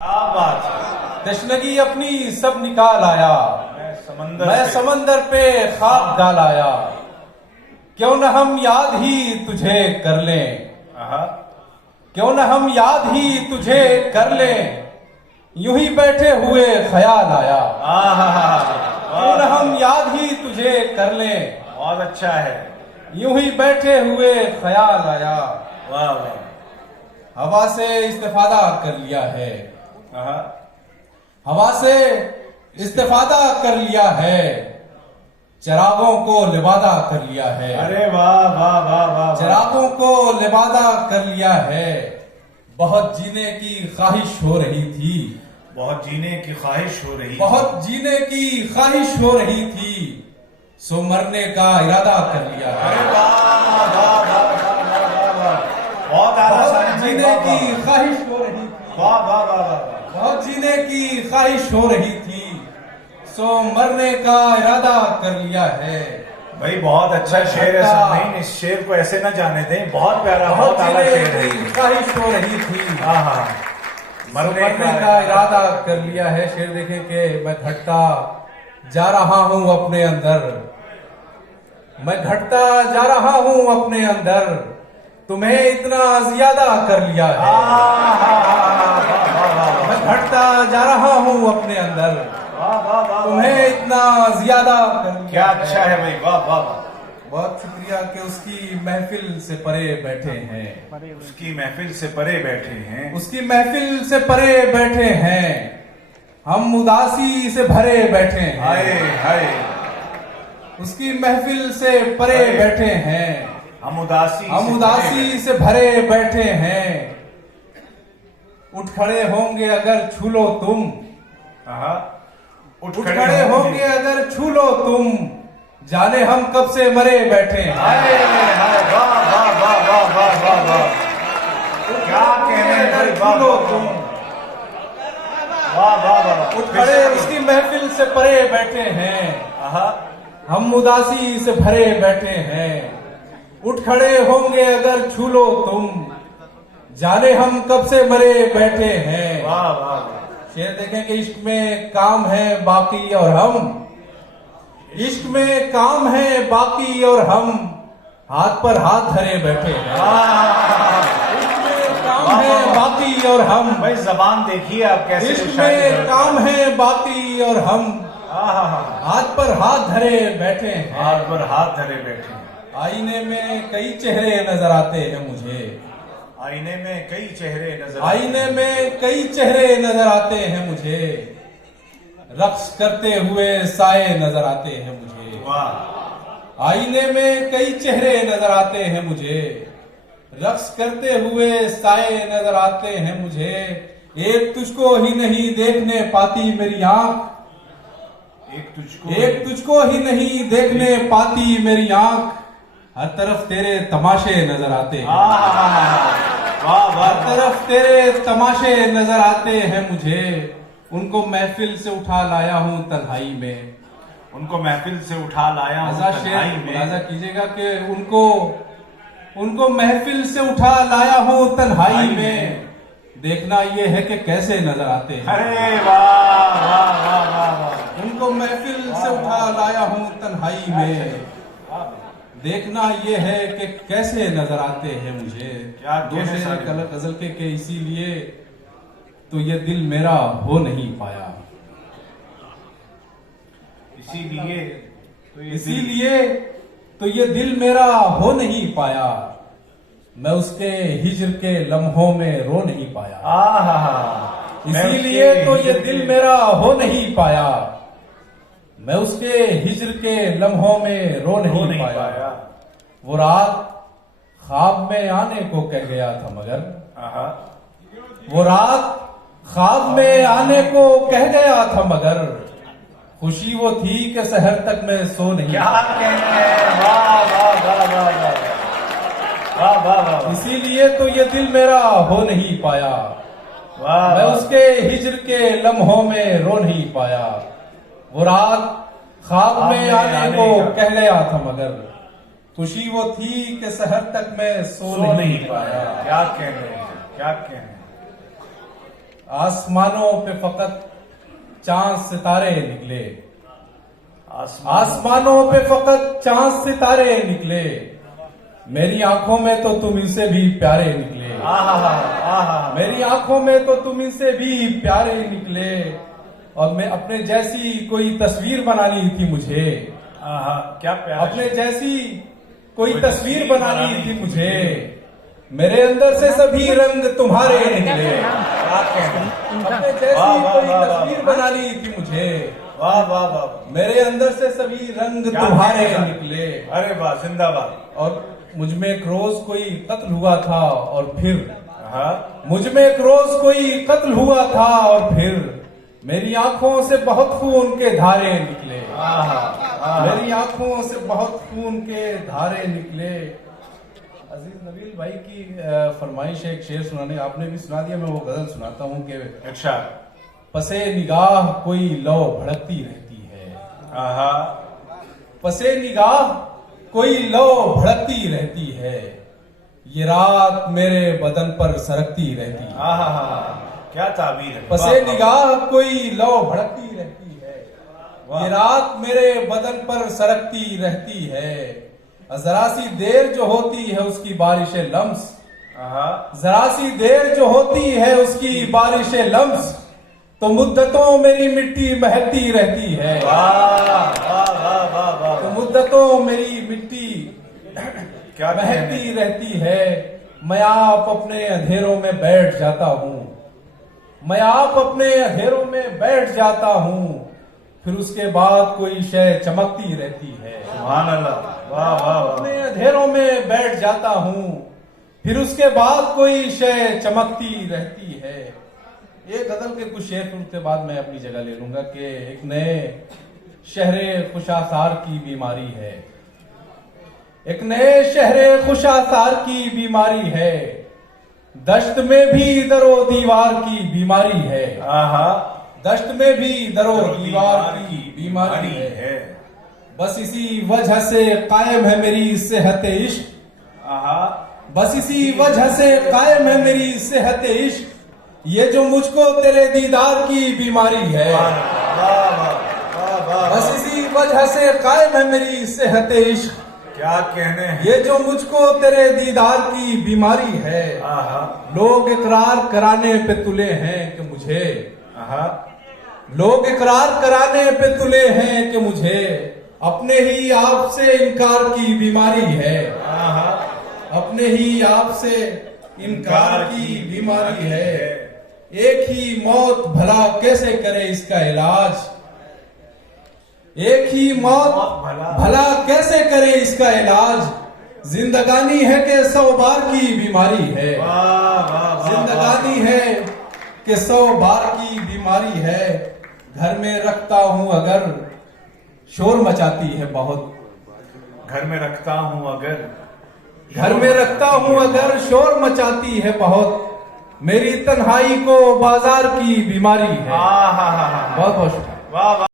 क्या बात है। तशनगी अपनी सब निकाल आया, मैं समंदर पे खाक डाल आया। क्यों न हम याद ही तुझे कर लें, क्यों न हम याद ही तुझे कर लें, यूं ही बैठे हुए ख्याल आया। क्यों न हम याद ही तुझे कर लें, बहुत अच्छा है। यूं ही बैठे हुए ख्याल आया। वाह वाह। हवा से इस्तेफादा कर लिया है, हवा से इस्तेफादा कर लिया है, चिरागों को लिबादा कर लिया है। अरे वाह वाह वाह वाह। चिरागों को लिबादा कर लिया है। बहुत जीने की ख्वाहिश हो रही थी, बहुत जीने की ख्वाहिश हो रही, बहुत जीने की ख्वाहिश हो रही थी, सो मरने का इरादा कर लिया है। अरे वाह वाह वाह वाह वाह वाह। बहुत बहुत जीने की ख्वाहिश हो रही थी, वाह वाह वाह वाह। बहुत जीने की ख्वाहिश हो रही थी, सो मरने का इरादा कर लिया है। भाई बहुत अच्छा शेर है। नहीं, इस शेर को ऐसे ना जाने दें। बहुत प्यारा, बहुत आला शेर है। की ख्वाहिश हो रही थी, हाँ। मरने का इरादा कर लिया है। शेर देखें कि मैं घटता जा रहा हूं अपने अंदर, मैं घटता जा रहा हूं अपने अंदर, तुम्हें इतना ज्यादा कर लिया है। मैं घटता जा रहा हूं अपने अंदर, तुम्हें इतना ज्यादा कर लिया। क्या अच्छा है भाई, वाह वाह वाह। बहुत शुक्रिया कि उसकी महफिल से परे बैठे हैं, उसकी महफिल से परे बैठे हैं, उसकी महफिल से परे बैठे हैं, हम उदासी से भरे बैठे हैं। हाय हाय। उसकी महफिल से परे बैठे हैं, हम उदासी से भरे बैठे हैं। उठ खड़े होंगे अगर छू लो तुम, उठ खड़े होंगे अगर छू लो तुम, जाने हम कब से मरे बैठे हैं। हाय हाय वाह वाह वाह वाह वाह वाह वाह। क्या कहने अगर छू लो तुम, वाह वाह वाह। उठ खड़े उसकी महफिल से परे बैठे हैं, हम उदासी से भरे बैठे हैं। उठ खड़े होंगे अगर छू लो तुम, जाने हम कब से मरे बैठे हैं। वाह वाह। शेर देखें कि इश्क में काम है बाकी और हम, इश्क में काम है बाकी और हम, हाथ पर हाथ धरे बैठे हैं। इश्क में काम है बाकी और हम, भाई जबान देखिए आप कैसे। इश्क में काम है बाकी और हम, हाथ पर हाथ धरे बैठे हैं। हाथ पर हाथ धरे बैठे हैं। आईने में कई चेहरे नजर आते हैं मुझे, आईने में कई चेहरे नजर, आईने में कई चेहरे नजर आते हैं मुझे, रक्स करते हुए साए नजर आते हैं मुझे। वाह। आईने में कई चेहरे नजर आते हैं मुझे, रक्स करते हुए साए नजर आते हैं मुझे। एक तुझको ही नहीं देखने पाती मेरी आंख, एक तुझको ही नहीं देखने पाती मेरी आंख, हर तरफ तेरे तमाशे नजर आते हैं। हर तरफ तेरे तमाशे नजर आते हैं मुझे, उनको महफिल से उठा लाया हूँ तन्हाई में, उनको महफिल से उठा लाया हूँ तन्हाई में। अंदाजा कीजिएगा कि उनको महफिल से उठा लाया हूँ तन्हाई में, देखना ये है कि कैसे नजर आते हैं। अरे वाह वाह वाह वाह। उनको महफिल से उठा लाया हूँ तन्हाई में, देखना ये है कि कैसे नजर आते हैं मुझे। दो शेर गजल के इसीलिए तो ये दिल मेरा हो नहीं पाया, इसीलिए तो ये दिल मेरा हो नहीं पाया, मैं उसके हिज्र के लम्हों में रो नहीं पाया। इसीलिए तो ये दिल मेरा हो नहीं पाया, मैं उसके हिज्र के लम्हों में रो नहीं पाया। वो रात ख्वाब में आने को कह गया था मगर, वो रात ख्वाब में आने को कह गया था मगर, खुशी वो थी कि सहर तक मैं सो नहीं। क्या कहते हैं। वाह वाह वाह वाह वाह वाह वाह। इसीलिए तो ये दिल मेरा हो नहीं पाया, मैं उसके हिज्र के लम्हों में रो नहीं पाया। वो रात ख्वाब में आने को कह गया था मगर, खुशी वो थी कि सहर तक मैं सो नहीं पाया। क्या कहने, क्या कहने। आसमानों पे फकत चांद सितारे निकले, आसमानों पे फकत चांद सितारे निकले, मेरी आंखों में तो तुम इनसे भी प्यारे निकले, मेरी आंखों में तो तुम इनसे भी प्यारे निकले। और मैं अपने जैसी कोई तस्वीर बनानी थी मुझे, क्या प्यारा, अपने जैसी कोई तस्वीर बनानी थी मुझे, मेरे अंदर से सभी रंग तुम्हारे निकले, अपने जैसी कोई तस्वीर बनानी थी मुझे, वाह वाह वाह, मेरे अंदर से सभी रंग तुम्हारे निकले। अरे वाह, जिंदाबाद। और मुझ में एक रोज कोई कत्ल हुआ था और फिर, हाँ, मुझ में एक रोज कोई कत्ल हुआ था और फिर मेरी आंखों से बहुत खून के धारे निकले, मेरी आंखों से बहुत खून के धारे निकले। अजीज नबील भाई की फरमाइश है एक शेर सुनाने, आपने भी सुना दिया, मैं वो गजल सुनाता हूँ कि अच्छा, पसे निगाह कोई लौ भड़कती रहती है, पसे निगाह कोई लौ भड़कती रहती है, ये रात मेरे बदन पर सरकती रहती है। क्या ताबीर है। पसे निगाह कोई लौ भड़कती रहती है, ये रात मेरे बदन पर सरकती रहती है, जरा सी देर जो होती है उसकी बारिश लम्स, जरा सी देर जो होती है उसकी बारिश लम्स, तो मुद्दतों मेरी मिट्टी महकती रहती है, तो मुद्दतों मेरी मिट्टी क्या महकती रहती है। मैं आप अपने अंधेरों में बैठ जाता हूँ, मैं आप अपने अंधेरों में बैठ जाता हूँ, फिर उसके बाद कोई शय चमकती रहती है। सुभान अल्लाह, वाह वाह वाह। अपने अंधेरों में बैठ जाता हूँ, फिर उसके बाद कोई शय चमकती रहती है। एक गजल के कुछ शेर के बाद मैं अपनी जगह ले लूंगा कि एक नए शहरे खुशासार की बीमारी है, एक नए शहरे खुशासार की बीमारी है, दश्त में भी दरो दीवार की बीमारी है, दश्त में भी दरो दीवार की बीमारी है, बस इसी वजह से कायम है मेरी सेहत इश्क, बस इसी वजह से कायम है मेरी सेहत इश्क, ये जो मुझको तेरे दीदार की बीमारी है, बस इसी वजह से कायम है मेरी सेहत इश्क, क्या कहने हैं, ये जो मुझको तेरे दीदार की बीमारी है। लोग इकरार कराने पे तुले हैं कि मुझे, लोग इकरार कराने पे तुले हैं कि मुझे अपने ही आप से इनकार की बीमारी है, अपने ही आप से इनकार की बीमारी है। एक ही मौत भला कैसे करे इसका इलाज, एक ही मौत भला कैसे करे इसका इलाज, जिंदगानी है कि 100 बार की बीमारी है, जिंदगानी है कि 100 बार की बीमारी है। घर में रखता हूं अगर शोर मचाती है बहुत, घर में रखता हूं अगर, घर में रखता हूं अगर शोर मचाती है बहुत, मेरी तन्हाई को बाजार की बीमारी है। बहुत बहुत शुक्रिया। वाह।